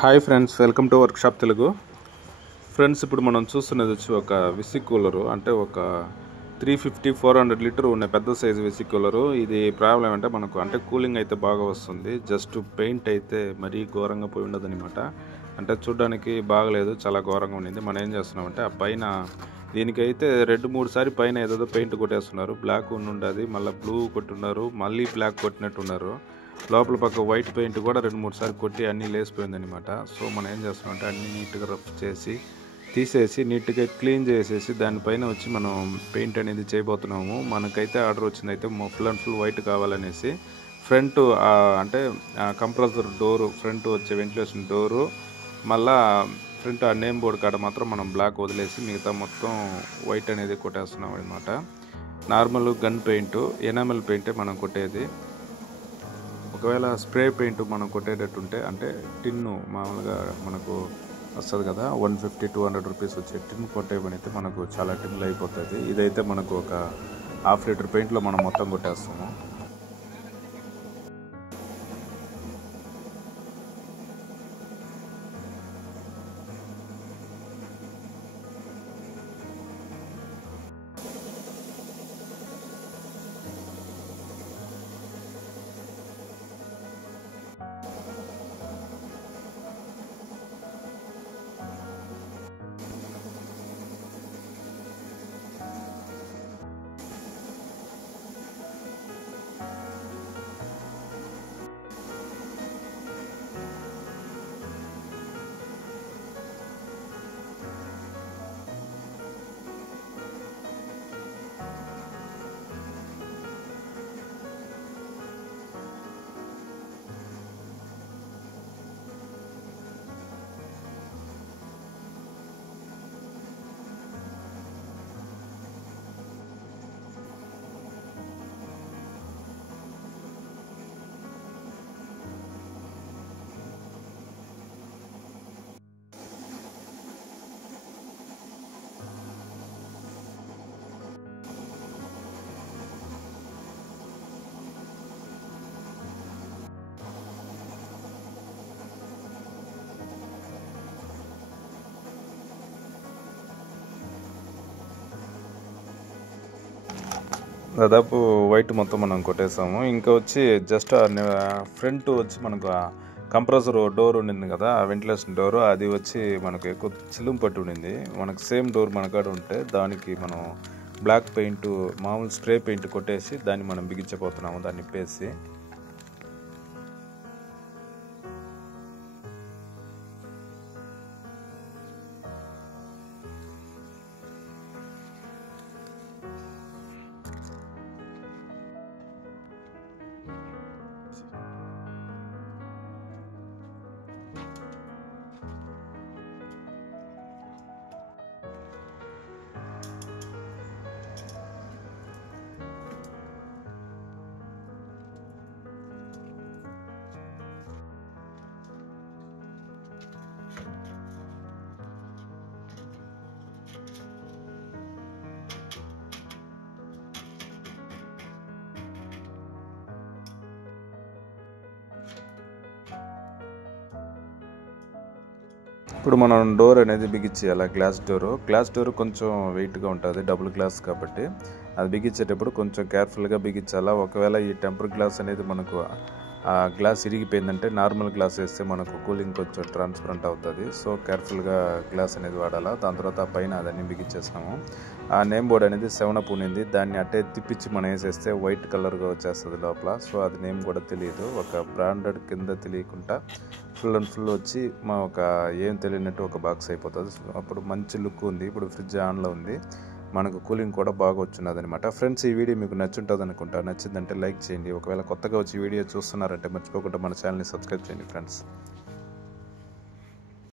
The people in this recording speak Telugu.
Hi friends, welcome to workshop Telugu. Friends, ఇప్పుడు మనం చూస్తున్నది వచ్చి ఒక విసి కూలరు, అంటే ఒక 350-400 లీటర్ ఉన్న పెద్ద సైజు విసి కూలరు. ఇది ప్రాబ్లం అంటే మనకు అంటే కూలింగ్ అయితే బాగా వస్తుంది, జస్ట్ పెయింట్ అయితే మరీ ఘోరంగా పోయి ఉండదు అనమాట. అంటే చూడడానికి బాగలేదు, చాలా ఘోరంగా ఉండింది. మనం ఏం చేస్తున్నామంటే ఆ పైన దీనికైతే 2-3 సారి పైన ఏదో పెయింట్ కొట్టేస్తున్నారు. బ్లాక్ ఉండదు, మళ్ళీ బ్లూ కొట్టున్నారు, మళ్ళీ బ్లాక్ కొట్టినట్టున్నారు. లోపల పక్క వైట్ పెయింట్ కూడా 2-3 సార్లు కొట్టి అన్నీ లేసిపోయింది అనమాట. సో మనం ఏం చేస్తున్నామంటే అన్నీ నీట్గా రఫ్ చేసి తీసేసి నీట్గా క్లీన్ చేసేసి దానిపైన వచ్చి మనం పెయింట్ అనేది చేయబోతున్నాము. మనకైతే ఆర్డర్ వచ్చింది అయితే ఫుల్ అండ్ ఫుల్ వైట్ కావాలనేసి. ఫ్రంట్ అంటే కంప్రెసర్ డోరు, ఫ్రంట్ వచ్చే వెంటిలేషన్ డోరు, మళ్ళా ఫ్రంట్ ఆ నేమ్ బోర్డు కాడ మాత్రం మనం బ్లాక్ వదిలేసి మిగతా మొత్తం వైట్ అనేది కొట్టేస్తున్నాం అనమాట. నార్మల్ గన్ పెయింట్, ఎనామెల్ పెయింటే మనం కొట్టేది. ఒకవేళ స్ప్రే పెయింట్ మనం కొట్టేటట్టుంటే, అంటే టిన్ను మామూలుగా మనకు వస్తుంది కదా, 150-200 రూపీస్ వచ్చే టిన్ కొట్టేయబడితే మనకు చాలా టిన్లు అయిపోతుంది. ఇదైతే మనకు ఒక 1/2 లీటర్ పెయింట్లో మనం మొత్తం కొట్టేస్తాము. దాదాపు వైట్ మొత్తం మనం కొట్టేసాము. ఇంకా వచ్చి జస్ట్ ఫ్రంట్ వచ్చి మనకు కంప్రెసర్ డోర్ ఉండింది కదా, ఆ వెంటిలేషన్ డోర్, అది వచ్చి మనకు ఎక్కువ చిలుము పట్టి ఉండింది. మనకు సేమ్ డోర్ మన కాడ ఉంటే దానికి మనం బ్లాక్ పెయింట్, మామూలు స్ప్రే పెయింట్ కొట్టేసి దాన్ని మనం బిగించబోతున్నాము, దాన్ని ఇప్పేసి. ఇప్పుడు మనం డోర్ అనేది బిగించేయాలి. గ్లాస్ డోర్ కొంచెం వెయిట్గా ఉంటుంది, డబుల్ గ్లాస్ కాబట్టి అది బిగించేటప్పుడు కొంచెం కేర్ఫుల్గా బిగించాలా. ఒకవేళ ఈ టెంపర్ గ్లాస్ అనేది మనకు ఆ గ్లాస్ ఇరిగిపోయిందంటే నార్మల్ గ్లాస్ వేస్తే మనకు కూలింగ్ కొంచెం ట్రాన్స్పరెంట్ అవుతుంది. సో కేర్ఫుల్గా గ్లాస్ అనేది వాడాలా. దాని తర్వాత పైన అదన్నీ బిగించేసాము. ఆ నేమ్ బోర్డ్ అనేది 7up ఉండింది, దాన్ని అట్టే తిప్పించి మనం వేసేస్తే వైట్ కలర్గా వచ్చేస్తుంది లోపల. సో అది నేమ్ కూడా తెలియదు, ఒక బ్రాండెడ్ కింద తెలియకుండా ఫుల్ అండ్ ఫుల్ వచ్చి మా ఒక ఏం తెలియనట్టు ఒక బాక్స్ అయిపోతుంది. అప్పుడు మంచి లుక్ ఉంది. ఇప్పుడు ఫ్రిడ్జ్ ఆన్లో ఉంది, మనకు కూలింగ్ కూడా బాగా వచ్చినది అనమాట. ఫ్రెండ్స్, ఈ వీడియో మీకు నచ్చుంటుంది అనుకుంటా. నచ్చిందంటే లైక్ చేయండి. ఒకవేళ కొత్తగా వచ్చి వీడియో చూస్తున్నారంటే మర్చిపోకుండా మన ఛానల్ని సబ్స్క్రైబ్ చేయండి ఫ్రెండ్స్.